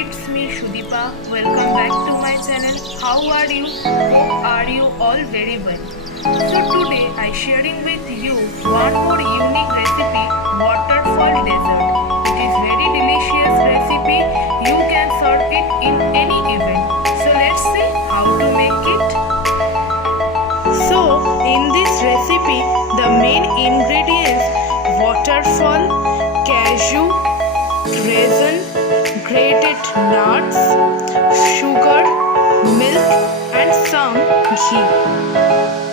it's me Shudipa. Welcome back to my channel. How are you? Hope are you all very well. So today I sharing with you one more unique recipe, waterfall dessert. It is very delicious recipe. You can serve it in any event. So let's see how to make it. So in this recipe the main ingredients waterfall, cashew, raisin, grated nuts, sugar, milk and some ghee.